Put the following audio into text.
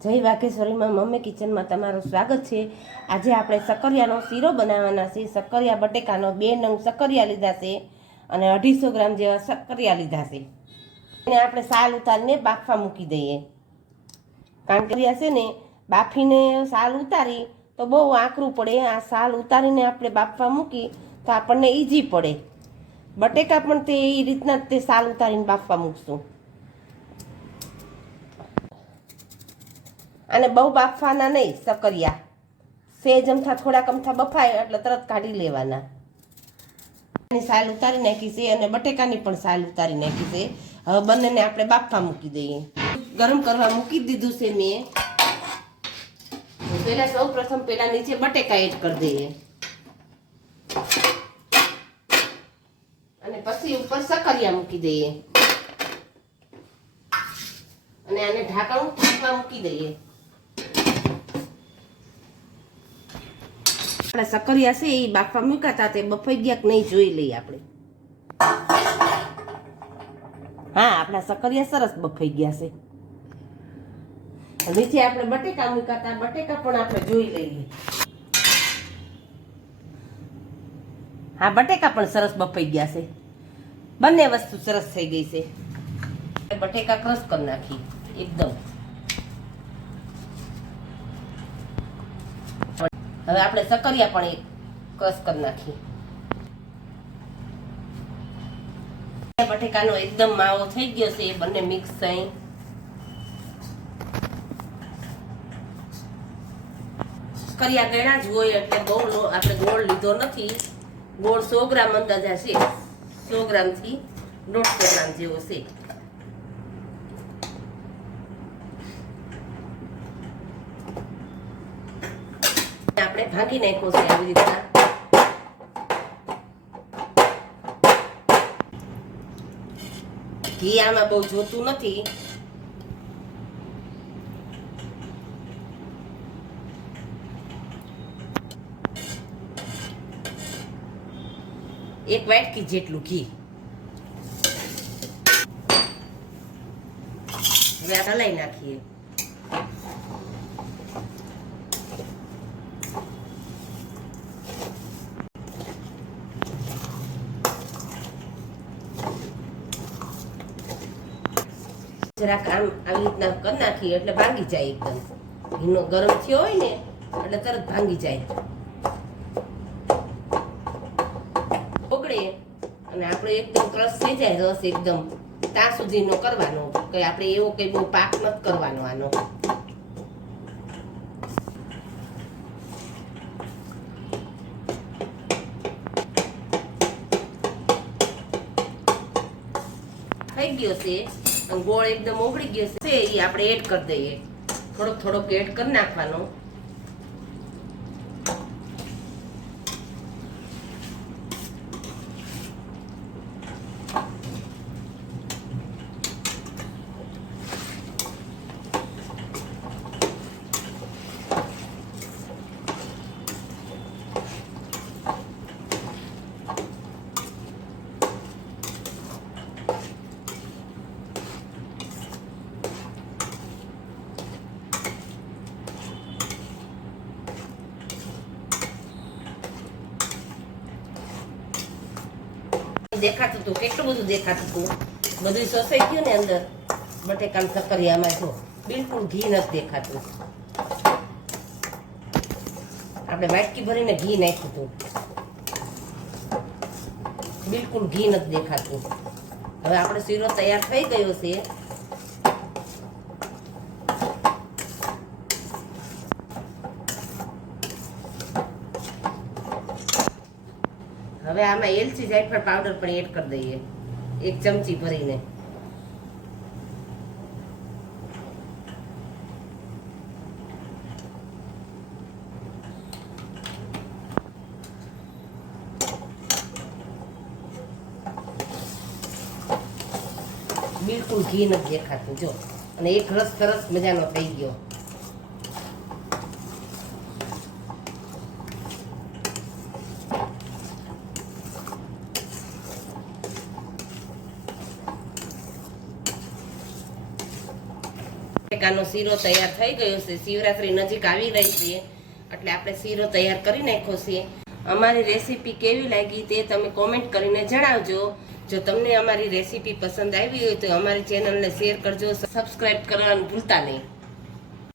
જય વાઘેશ્વરીમાં મમ્મી કિચનમાં તમારું સ્વાગત છે। આજે આપણે સક્કરિયાનો શીરો બનાવવાના છે। સક્કરિયા બટેકાનો 2 નંગ સક્કરિયા લીધા છે અને 250 ગ્રામ જેવા સક્કરિયા લીધા છે। એને આપણે સાલ ઉતારીને બાફવા મૂકી દઈએ, કારણ કે છે ને બાફીને સાલ ઉતારી તો બહુ આકરું પડે। આ સાલ ઉતારીને આપણે બાફવા મૂકી તો આપણને ઈઝી પડે। બટેકા પણ તે એ રીતના તે સાલ ઉતારીને બાફવા મૂકશું। અને બહુ બાફવાના નહીં સક્કરિયા, સેજ અમથા થોડાક અમથા બફાય એટલે તરત કાઢી લેવાના। એની સાલ ઉતારી નાખી છે અને બટેકાની પણ સાલ ઉતારી નાખી છે। હવે બંનેને આપણે બાફવા મૂકી દઈએ। ગરમ કરવા મૂકી દીધું છે મેં। પહેલા સૌ પ્રથમ પહેલા નીચે બટેકા એડ કરી દઈએ અને પછી ઉપર સક્કરિયા મૂકી દઈએ અને આને ઢાંકવા મૂકી દઈએ। આપણા સક્કરિયા છે એ બાફવા મૂક્યા હતા તે બફાઈ ગયા કે નહીં જોઈ લઈએ આપણે। હા, આપણા સક્કરિયા સરસ બફાઈ ગયા છે। નીચે આપણે બટેકા મૂક્યા હતા, બટેકા પણ આપણે જોઈ લઈએ। હા, બટેકા પણ સરસ બફાઈ ગયા છે, બંને વસ્તુ સરસ થઈ ગઈ છે। બટેકા ક્રશ કરી નાખી એકદમ। હવે આપણે સક્કરિયા પણ ક્રશ કરી નાખી। બટેકાનો એકદમ માવો થઈ ગયો છે, બંને મિક્સ થઈ। સક્કરિયા ગળ્યા જ હોય એટલે બહુ આપણે ગોળ લીધો નથી। ગોળ 100 ગ્રામ અંદાજા છે, 100 ગ્રામથી 150 ગ્રામ જેવો છે। આપણે ભાંગી નાખ્યો છે આવી રીતના। ઘી આમાં બહુ જોતું નથી। એક વાટકી જેટલું ઘી। હવે આ હલાઈ નાખીએ। જરાક આમ આવી રીતના કરી નાખીએ એટલે ભાંગી જાય એકદમ। ઘીનો ગરમ થયો હોય ને એટલે તરત ભાંગી જાય। ઓગળે અને આપણે એકદમ ક્રશ થઈ જાય, રસ એકદમ ત્યાં સુધીનો કરવાનો, કે આપણે એવો કઈ બહુ પાક નથી કરવાનો આનો। થઈ ગયો છે, ગોળ એકદમ ઓગળી ગયો છે, એ આપણે એડ કરી દઈએ। થોડોક થોડોક એડ કરી નાખવાનો। દેખાતું હતું, કેટલું બધું દેખાતું હતું, બધું સોસાઈ ગયું ને અંદર બટેકા સક્કરિયામાં। જો બિલકુલ ઘી નથી દેખાતું। આપણે વાટકી ભરીને ઘી નાખ્યું હતું, બિલકુલ ઘી નથી દેખાતું। હવે આપણો શીરો તૈયાર થઈ ગયો છે। હવે આમાં એલચી જાયફળ પાવડર પણ એડ કરી દઈએ, 1 ચમચી ભરીને। બિલકુલ ઘી નથી દેખાતું જો, અને એક રસ સરસ મજાનો થઈ ગયો। બટેકાનો શીરો તૈયાર થઈ ગયો છે. શિવરાત્રી નજીક આવી રહી છે એટલે આપણે શીરો તૈયાર કરી નાખ્યો છે. અમારી રેસીપી કેવી લાગી તે તમે કોમેન્ટ કરીને જણાવજો. જો તમને અમારી રેસીપી પસંદ આવી હોય તો અમારી ચેનલને શેર કરજો, સબસ્ક્રાઈબ કરવાનું ભૂલતા નહીં.